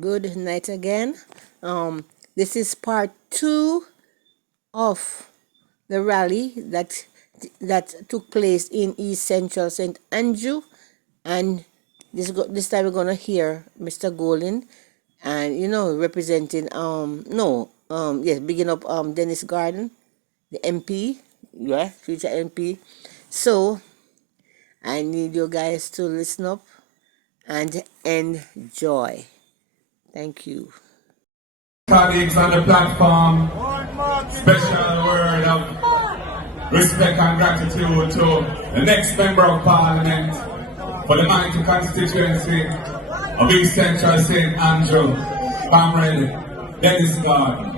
Good night again. This is part two of the rally that took place in East Central St Andrew, and this time we're gonna hear Mr. Golin, and representing bigging up Dennis Garden, the MP, yeah, future MP. So I need you guys to listen up and enjoy. Thank you. Colleagues on the platform, special word of respect and gratitude to the next member of parliament for the mighty constituency of East Central St Andrew, Comrade Dennis Garden.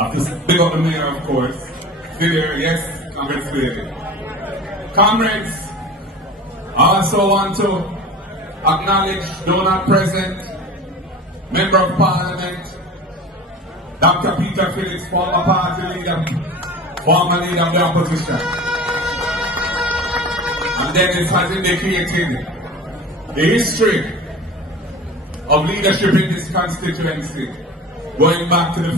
I have to big up the mayor, of course. Still here, yes, Comrade Sweden. Comrades, I also want to acknowledge, though not present, Member of Parliament, Dr. Peter Phillips, former party leader, former leader of the opposition. And Dennis has indicated the history of leadership in this constituency, going back to the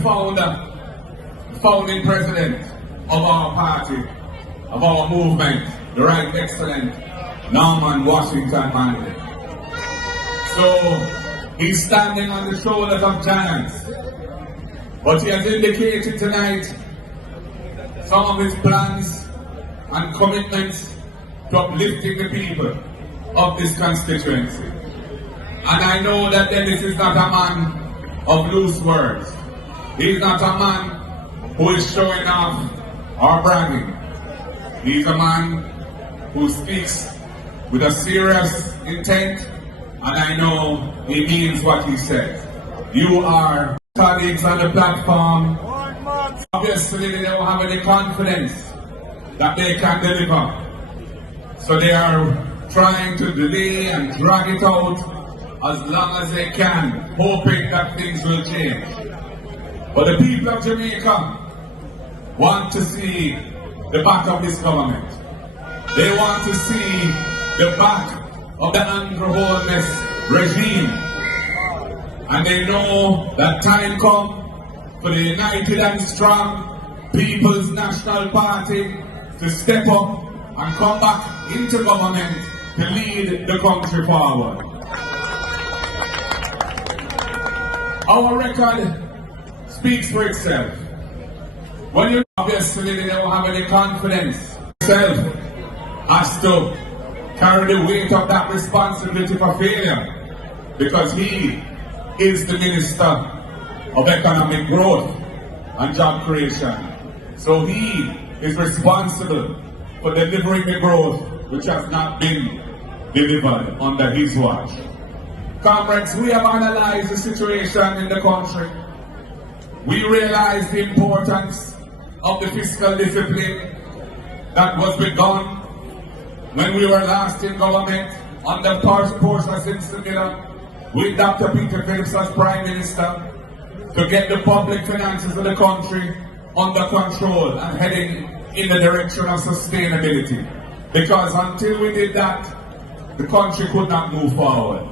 founding president of our party, of our movement, the Right Excellent Norman Washington Manley. So, he's standing on the shoulders of giants, but he has indicated tonight some of his plans and commitments to uplifting the people of this constituency. And I know that Dennis is not a man of loose words. He's not a man who is showing off or bragging. He's a man who speaks with a serious intent, and I know he means what he says. You are colleagues on the platform. Obviously, they don't have any confidence that they can deliver. So they are trying to delay and drag it out as long as they can, hoping that things will change. But the people of Jamaica want to see the back of this government. They want to see the back of the Andrew Holness regime. And they know that time come for the United and Strong People's National Party to step up and come back into government to lead the country forward. Our record speaks for itself. When you obviously they don't have any confidence, itself has to carry the weight of that responsibility for failure, because he is the Minister of Economic Growth and Job Creation. So he is responsible for delivering the growth which has not been delivered under his watch. Comrades, we have analyzed the situation in the country. We realize the importance of the fiscal discipline that was begun when we were last in government under Portia Simpson Miller with Dr. Peter Phillips as Prime Minister, to get the public finances of the country under control and heading in the direction of sustainability. Because until we did that, the country could not move forward.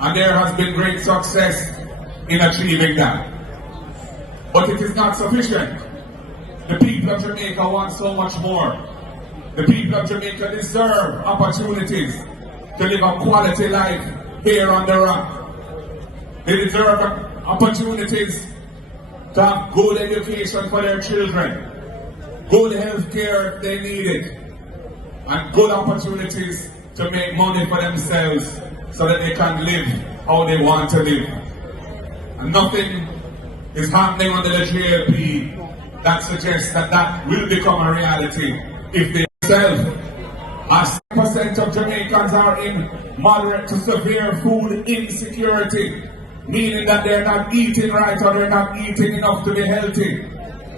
And there has been great success in achieving that. But it is not sufficient. The people of Jamaica want so much more. The people of Jamaica deserve opportunities to live a quality life here on the rock. They deserve opportunities to have good education for their children, good health care if they need it, and good opportunities to make money for themselves so that they can live how they want to live. And nothing is happening under the JLP that suggests that that will become a reality if they themselves. As percent of Jamaicans are in moderate to severe food insecurity, meaning that they're not eating right or they're not eating enough to be healthy.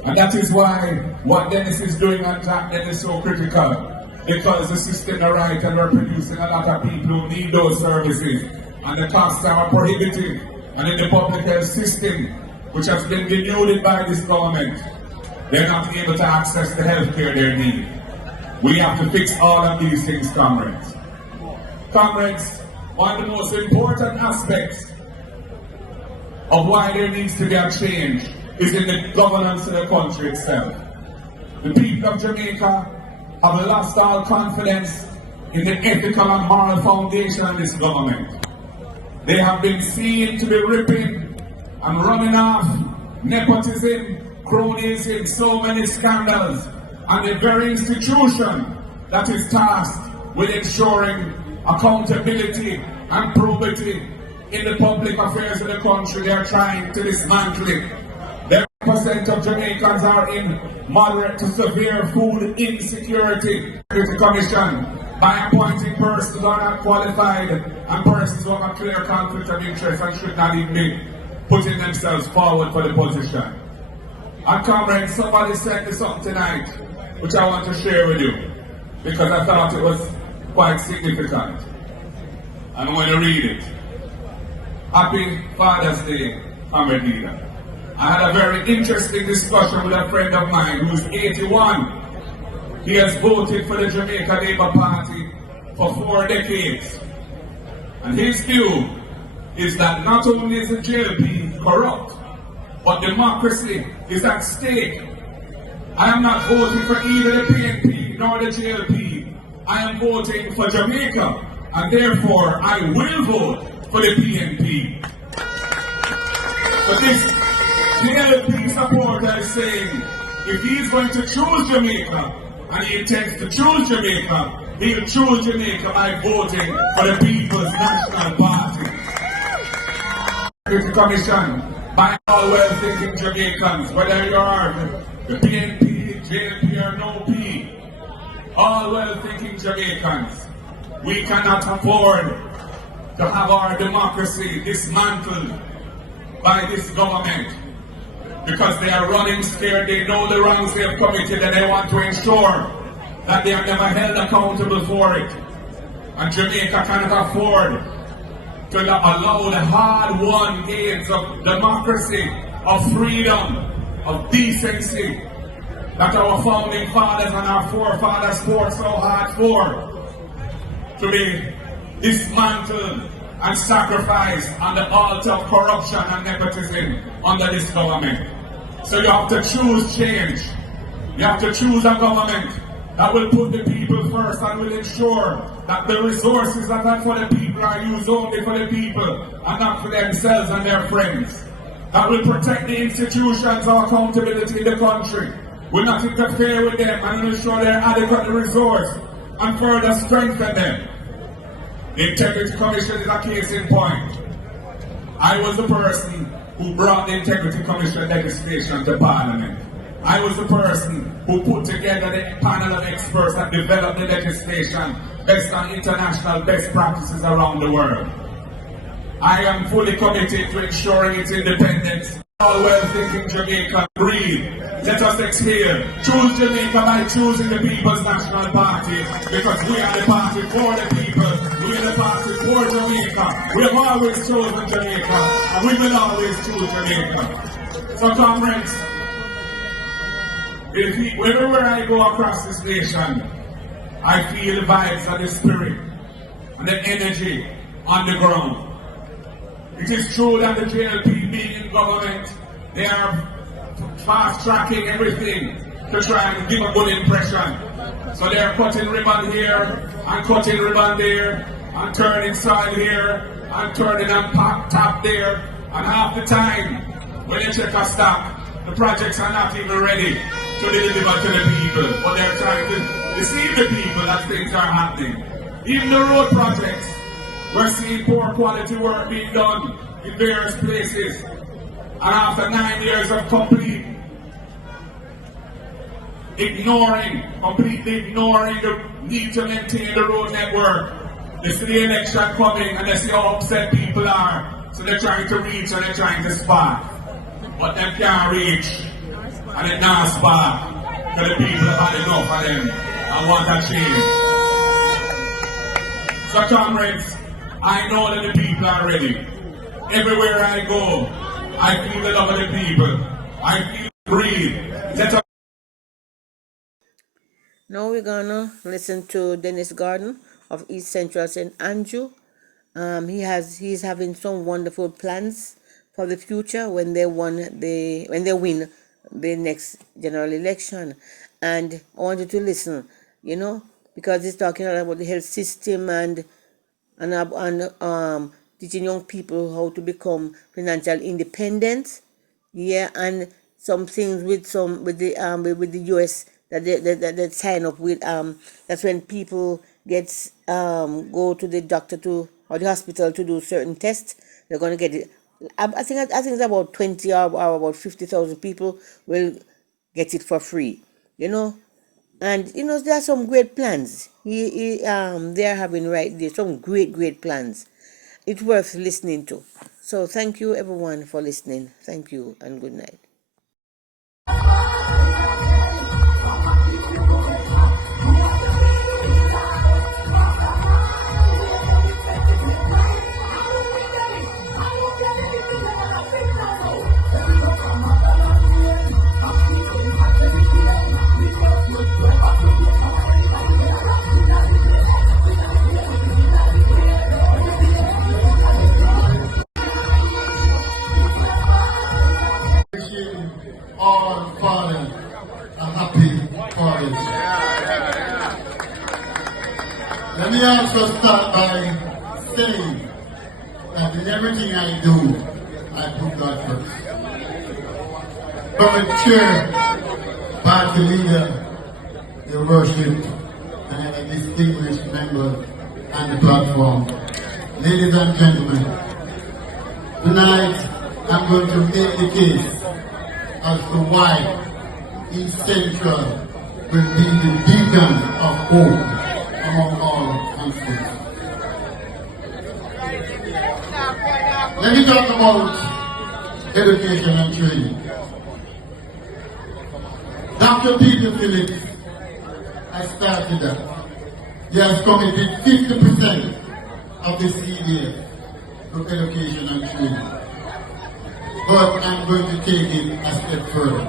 And that is why what Dennis is doing on Jack Dennis is so critical. Because the system is right and we're producing a lot of people who need those services. And the costs are prohibitive. And in the public health system, which has been denuded by this government, they're not able to access the health care they need. We have to fix all of these things, comrades. Comrades, one of the most important aspects of why there needs to be a change is in the governance of the country itself. The people of Jamaica have lost all confidence in the ethical and moral foundation of this government. They have been seen to be ripping and running off nepotism, cronyism, so many scandals, and the very institution that is tasked with ensuring accountability and probity in the public affairs of the country, they are trying to dismantle it. The percent of Jamaicans are in moderate to severe food insecurity. The Commission, by appointing persons who are not qualified and persons who have a clear conflict of interest and should not even be putting themselves forward for the position. And comrades, somebody sent me something tonight which I want to share with you because I thought it was quite significant. And I'm going to read it. Happy Father's Day, Comrade Leader. I had a very interesting discussion with a friend of mine who's 81. He has voted for the Jamaica Labour Party for 4 decades. And his view is that not only is the JLP corrupt, but democracy is at stake. I am not voting for either the PNP nor the JLP. I am voting for Jamaica, and therefore I will vote for the PNP. But this JLP supporter is saying if he's going to choose Jamaica, and he intends to choose Jamaica, he'll choose Jamaica by voting for the People's National Party. The Commission, by all well-thinking Jamaicans, whether you are the PNP, JLP or no P, all well-thinking Jamaicans, we cannot afford to have our democracy dismantled by this government because they are running scared. They know the wrongs they have committed and they want to ensure that they are never held accountable for it. And Jamaica cannot afford to allow the hard-won gains of democracy, of freedom, of decency that our founding fathers and our forefathers fought so hard for to be dismantled and sacrificed on the altar of corruption and nepotism under this government. So you have to choose change. You have to choose a government that will put the people first and will ensure that the resources that are for the people are used only for the people and not for themselves and their friends. That will protect the institutions of accountability in the country, will not interfere with them and will ensure they're adequately resourced and further strengthen them. The Integrity Commission is a case in point. I was the person who brought the Integrity Commission legislation to Parliament. I was the person who put together the panel of experts that developed the legislation based on international best practices around the world. I am fully committed to ensuring its independence. All well-thinking Jamaica, breathe. Let us exhale. Choose Jamaica by choosing the People's National Party because we are the party for the people. We are the party for Jamaica. We have always chosen Jamaica and we will always choose Jamaica. So comrades, wherever I go across this nation, I feel the vibes of the spirit and the energy on the ground. It is true that the JLP being in government, they are fast-tracking everything to try and give a good impression. So they are cutting ribbon here, and cutting ribbon there, and turning soil here, and turning and tap there. And half the time, when you check a stock, the projects are not even ready to deliver to the people. But they're trying to deceive the people that things are happening. Even the road projects, we're seeing poor quality work being done in various places. And after 9 years of completely ignoring the need to maintain the road network, they see the election coming and they see how upset people are. So they're trying to reach and they're trying to spark. But they can't reach and they not spark because the people have had enough of them and want a change. So comrades, I know that the people are ready. Everywhere I go, I feel the love of the people. I feel breathe. Let us. Now we're gonna listen to Dennis Gordon of East Central St Andrew. He's having some wonderful plans for the future when they win the next general election. And I want you to listen, because it's talking about the health system and teaching young people how to become financial independent. Yeah, and some things with the US that they sign up with. That's when people go to the doctor or the hospital to do certain tests. They're gonna get it. I think it's about 20 or about 50,000 people will get it for free. And there are some great plans. They are having right there some great plans. It's worth listening to. So thank you everyone for listening. Thank you and good night. All fathers are happy fathers. Let me also start by saying that in everything I do, I put God first. From the chair, party leader, the worship, and the distinguished members on the platform. Ladies and gentlemen, tonight I'm going to make the case as to why East Central will be the beacon of hope among all constituents. Let me talk about education and training. Dr. Peter Phillips has started that. He has committed 50% of the CDS to education and training. But I'm going to take it a step further.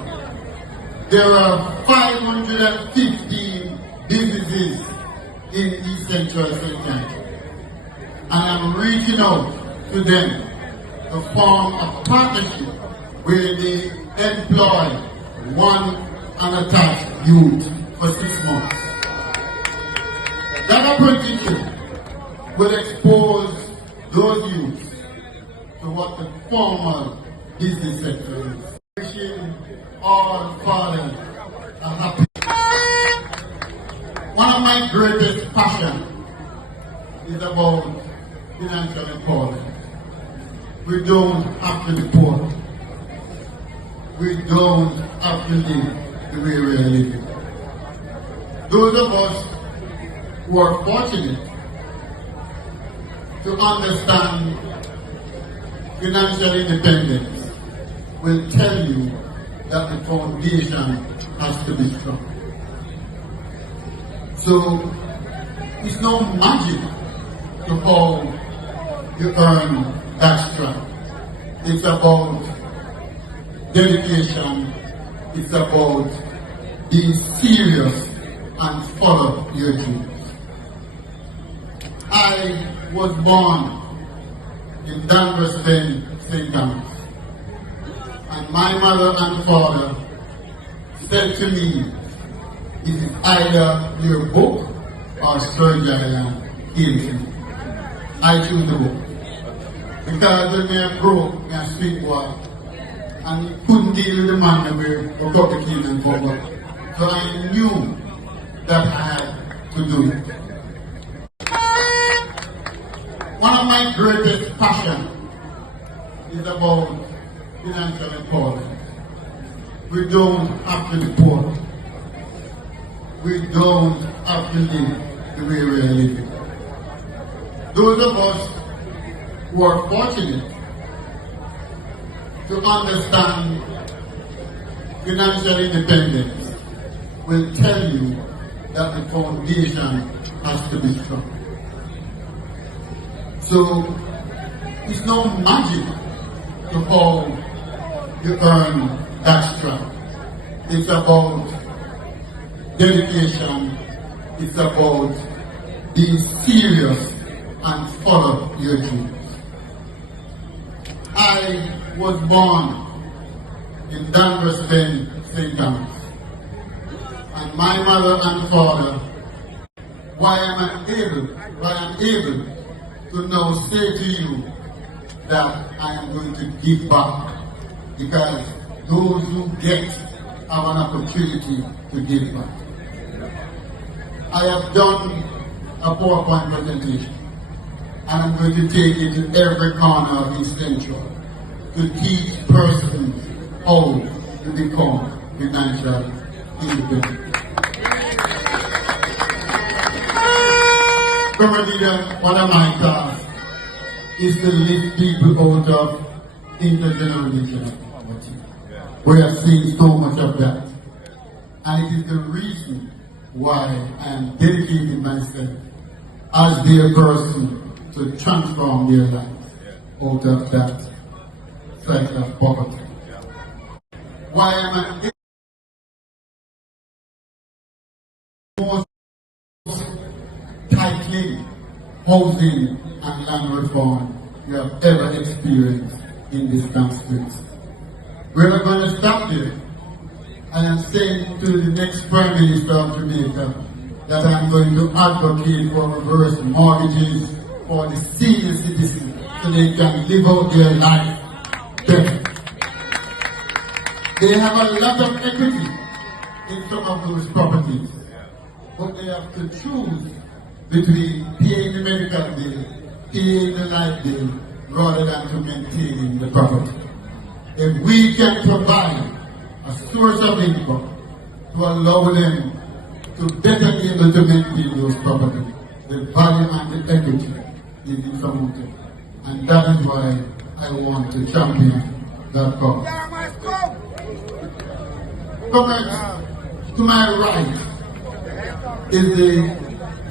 There are 515 businesses in East Central St Andrew. And I'm reaching out to them to form a partnership where they employ one unattached youth for 6 months. That apprenticeship will expose those youths to what the formal business sector is. Wishing all fathers are happy. One of my greatest passions is about financial empowerment. We don't have to be poor. We don't have to live the way we are living. Those of us who are fortunate to understand financial independence will tell you that the foundation has to be strong. So it's no magic to how you earn that strength. It's about dedication, it's about being serious and follow your dreams. I was born in Danvers, St. Andrews. And my mother and father said to me, it is either your book or surgery and healing. I choose the book. Because when I broke, I speak well, and he couldn't deal with the man that we got the key and forward. So I knew that I had to do it. One of my greatest passions is about financial empowerment. We don't have to be poor. We don't have to live the way we are living. Those of us who are fortunate to understand financial independence will tell you that the foundation has to be strong. So it's no magic to how you earn that strength. It's about dedication, it's about being serious and follow your dreams. I was born in dialysis, St Andrew. And my mother and father, why I'm able to now say to you that I am going to give back, because those who get have an opportunity to give back. I have done a PowerPoint presentation, and I'm going to take it to every corner of East Central to teach persons how to become financially independent. Currently, one of my tasks is to lift people out of intergenerational poverty. We have seen so much of that. And it is the reason why I am dedicating myself as their person to transform their lives out of that cycle of poverty. Why am I most tightening housing and land reform you have ever experienced in this constituency? We're not going to stop there. I am saying to the next Prime Minister of Jamaica that I'm going to advocate for reverse mortgages for the senior citizens so they can live out their life better. They have a lot of equity in some of those properties, but they have to choose between paying the medical bill, paying the light bill, rather than to maintaining the property. If we can provide a source of income to allow them to better be able to maintain those properties, the value and the equity is insurmountable. And that is why I want to champion that cause. Coming to my right is the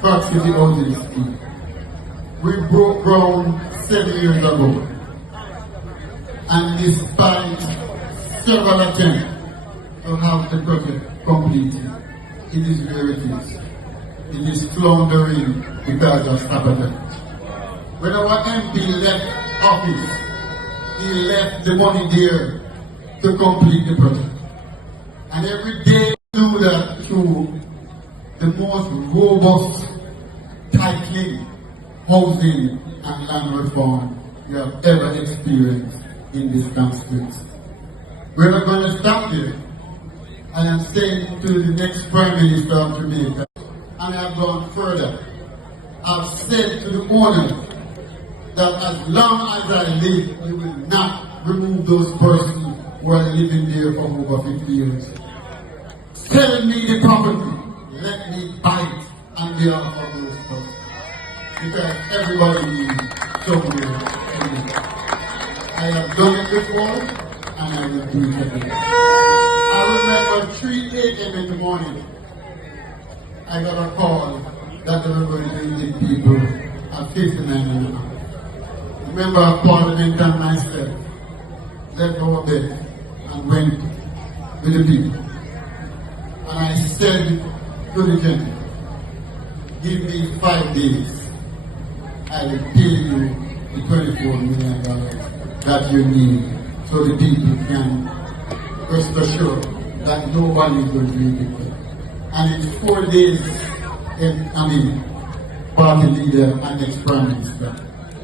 proximity housing scheme. We broke ground 7 years ago, and despite several attempts to have the project completed, it is where it is. It is floundering because of sabotage. When our MP left office, he left the money there to complete the project. And every day we do that through the most robust tightening housing and land reform you have ever experienced in this constituency. We're not going to stop there. I am saying to the next Prime Minister of Jamaica, and I have gone further. I've said to the owners that as long as I live, we will not remove those persons who are living there for over 50 years. Sell me the property, let me buy it on behalf of those persons. Because everybody needs somewhere to live. I have done it before, and I will do it again. I remember 3 a.m. in the morning, I got a call that they were going to visit people at 59. Remember, a parliament and myself left our bed and went with the people. And I said to the gentleman, give me 5 days, I will pay you the $24 million that you need so the people can rest assured that nobody is going to be evicted. And in 4 days, party leader and ex-prime minister,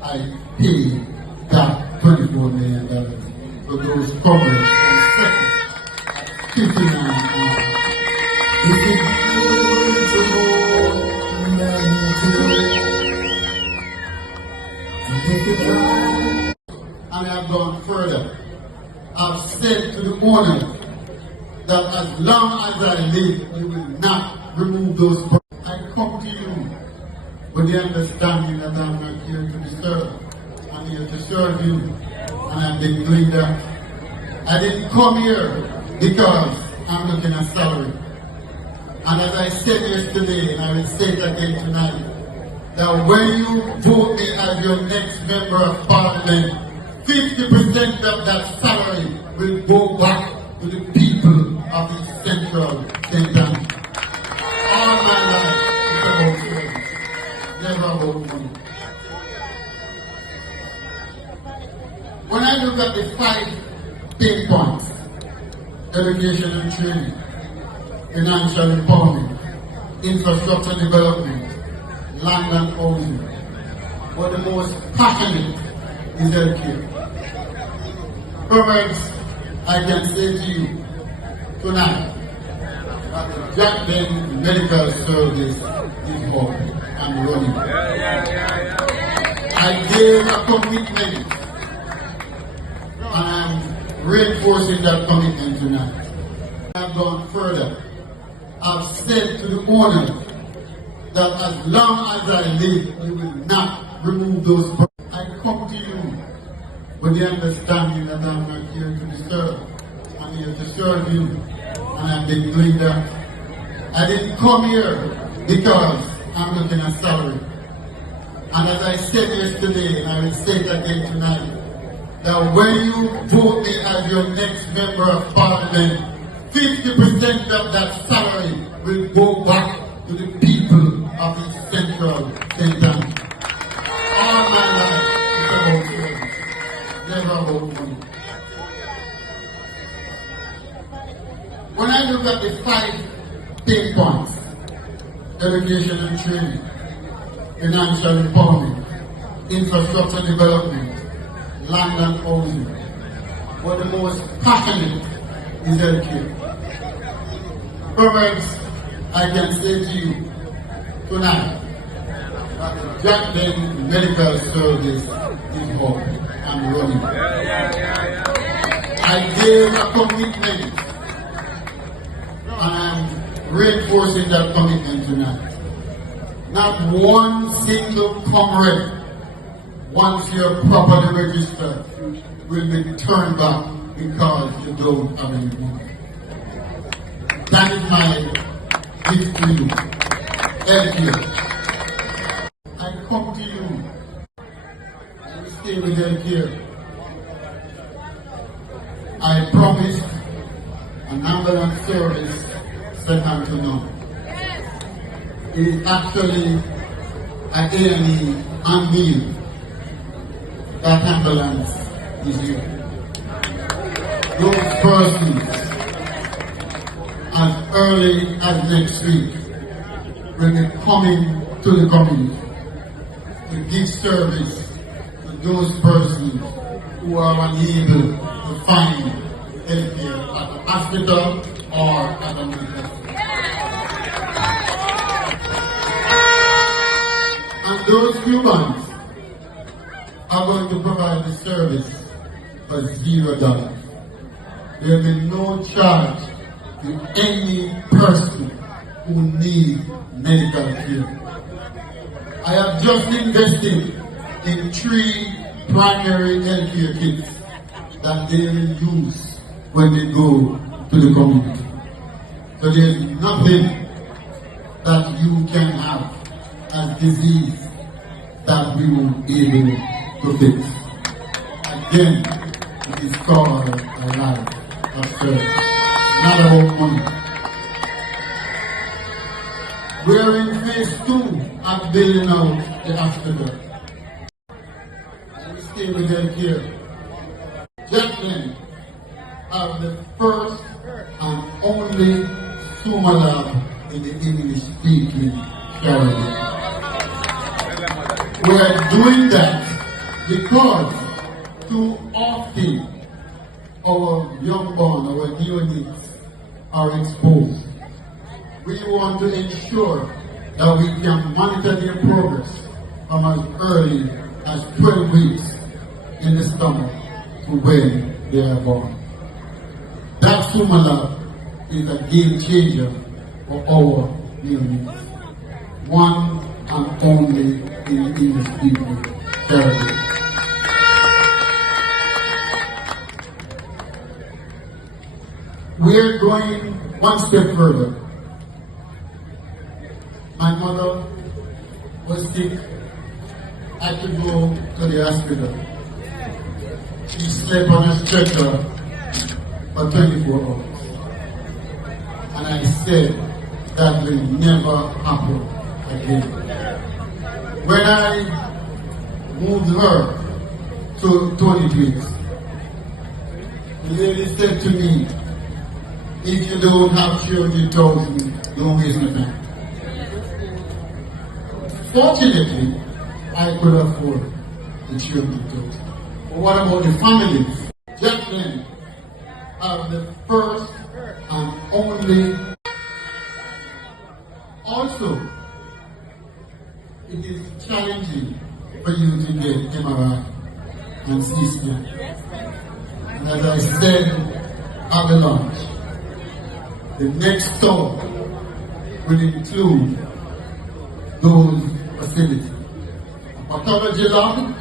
I paid that $24 million for those coverage and 59 And I have gone further. I've said to the owners that as long as I live, we will not remove those persons. I come to you with the understanding that I'm not here to be served. I'm here to serve you, and I've been doing that. I didn't come here because I'm looking at salary. And as I said yesterday, and I will say it again tonight, that when you vote me as your next member of parliament, 50% of that salary will go back to the people of East Central St Andrew. All my life, it's about service, never about money. When I look look at the 5 pain points, education and training, financial empowerment, infrastructure development, land and housing, but the most passionate is healthcare. Proverbs, I can say to you tonight, that the Jackson Medical Service is up and running. I gave a commitment, and I'm reinforcing that commitment tonight. I've gone further. I've said to the owner that as long as I live, we will not remove those problems. I come to you with the understanding that I'm not here to be served. I'm here to serve you, and I've been doing that. I didn't come here because I'm looking at salary. And as I said yesterday, and I will say it again tonight, that when you vote me as your next member of parliament, 50% of that salary will go back to the people of East Central St Andrew. All my life it's about service, never about money. When I look at the 5 pain points, education and training, financial empowerment, infrastructure development, land and housing, but the most passionate is healthcare. Proverbs, I can say to you tonight, that the Jackson Medical Service is up and running. I gave a commitment, and I'm reinforcing that commitment tonight. Not one single comrade, once you're properly registered, will be turned back because you don't have any money. That is my gift to you. Thank you. I come to you and stay with them here. I promised an ambulance service second to none. It is actually an A&E on wheel. That ambulance is here. Those persons, as early as next week, will be coming to the community to give service to those persons who are unable to find healthcare at the hospital or at a medical center. And those humans are going to provide the service for $0. There will be no charge to any person who needs medical care. I have just invested in 3 primary healthcare kits that they will use when they go to the community. So there is nothing that you can have as disease that we will be able to fix. Again, it is called a life of service, not about money. We are in phase 2 of building out the hospital. And we stay with them here. Jackson are the first and only Suma lab in the English-speaking Caribbean. We are doing that because too often our young born, our neonates are exposed. We want to ensure that we can monitor their progress from as early as 12 weeks in the stomach to when they are born. That Sumala is a game changer for our neonates. One and only in the English-speaking Caribbean. We're going one step further. My mother was sick. I could go to the hospital. She slept on a stretcher for 24 hours. And I said, that will never happen again. When I moved her to 20 weeks, The lady said to me, if you don't have 300,000, don't waste my time. Fortunately, I could afford the 300,000. But what about the families? Jackmen are the first and only. Also, it is challenging for you to get MRI and CT. And as I said at the launch, the next stop will include those facilities. A pathology lab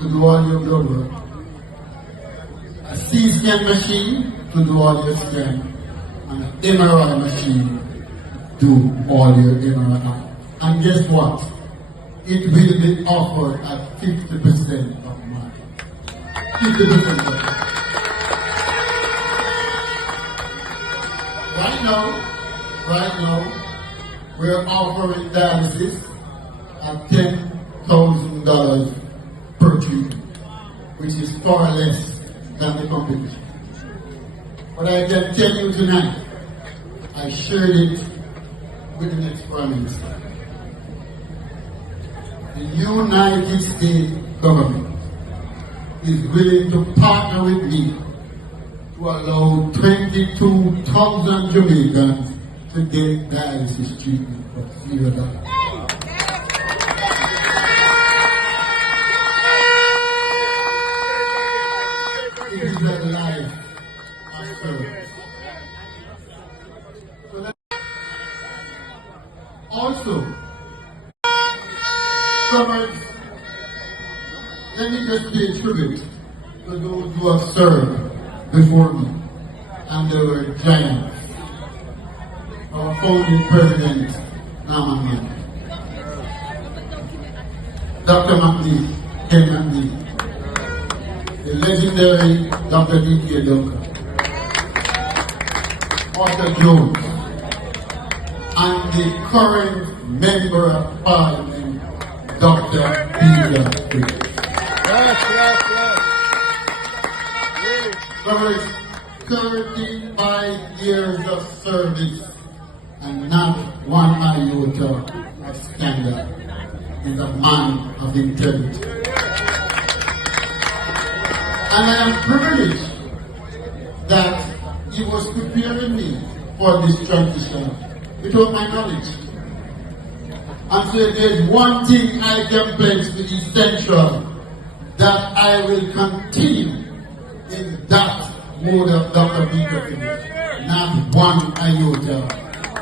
to do all your blood work, a C-scan machine to do all your scan, and an MRI machine to do all your MRI. And guess what? It will be offered at 50% of market. 50% of market. Right now, we're offering dialysis at $10,000 per treatment, which is far less than the competition. But I can tell you tonight, I shared it with the next Prime Minister. The United States government is willing to partner with me to allow 22,000 Jamaicans to get dialysis treatment for $0. It is a life of service. So also, comrades, let me just pay tribute to those who have served before me, and they were giants. Our founding president, Norman Mann, Dr. McNeil, Ken McNeil, the legendary Dr. D.K. Duncan, Arthur Jones, and the current member of parliament, Dr. Peter Quick. Covered 35 years of service and not one iota of scandal. Is a man of integrity. And I am privileged that he was preparing me for this transition without my knowledge. And so if there's one thing I can pledge to East Central, that I will continue in that mode of Dr. Peter, not one iota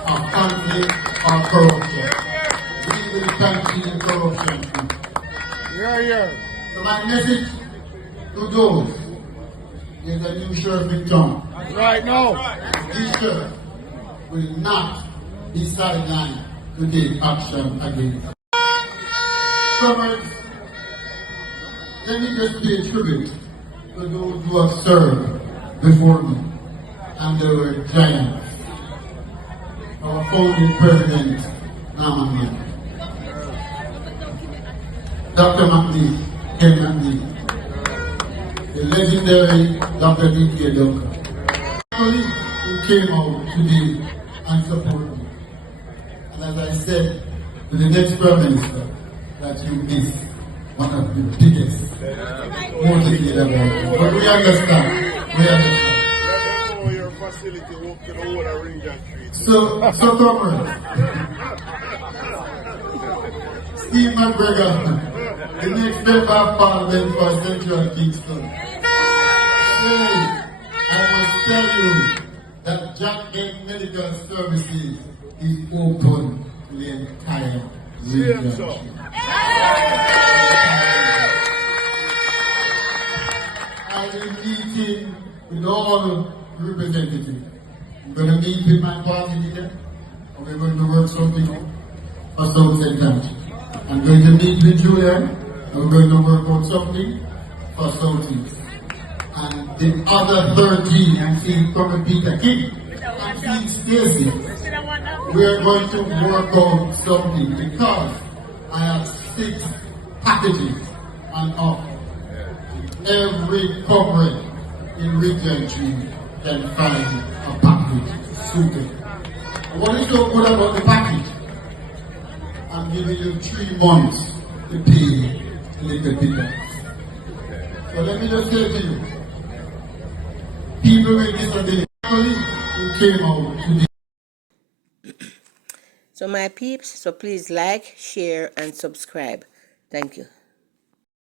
of conflict or corruption. We will continue corruption. So my message to those is a new sheriff in town. Right now. This sheriff will not be sidelined to take action against. Comrades, let me just pay tribute to those who have served before me, and they were giants. Our founding president, Norman Mann, Dr. McNeil, Ken McNeil, the legendary Dr. D.K. Duncan, who came out today and supported me. And as I said to the next Prime Minister, that you missed one of the biggest motivator. But we understand. So comrades, Steve McGregor, the next member of Parliament for Central Kingston, I must tell you that Jackman Medical Services is open to the entire region. I will be meeting with all representatives. I'm going to meet with my party leader, and we're going to work something for South St Andrew. I'm going to meet with Julian, and we're going to work on something for Southeast. And the other 13, I'm seeing from Peter King, I'm seeing Stacy. We are going to work on something because I have 6 packages on offer. Every comrade in Region 3 can find a package suited. What is so good about the package? I'm giving you 3 months to pay a little bit. So let me just say to you, people with disability who came out today. So my peeps, so please like, share, and subscribe. Thank you.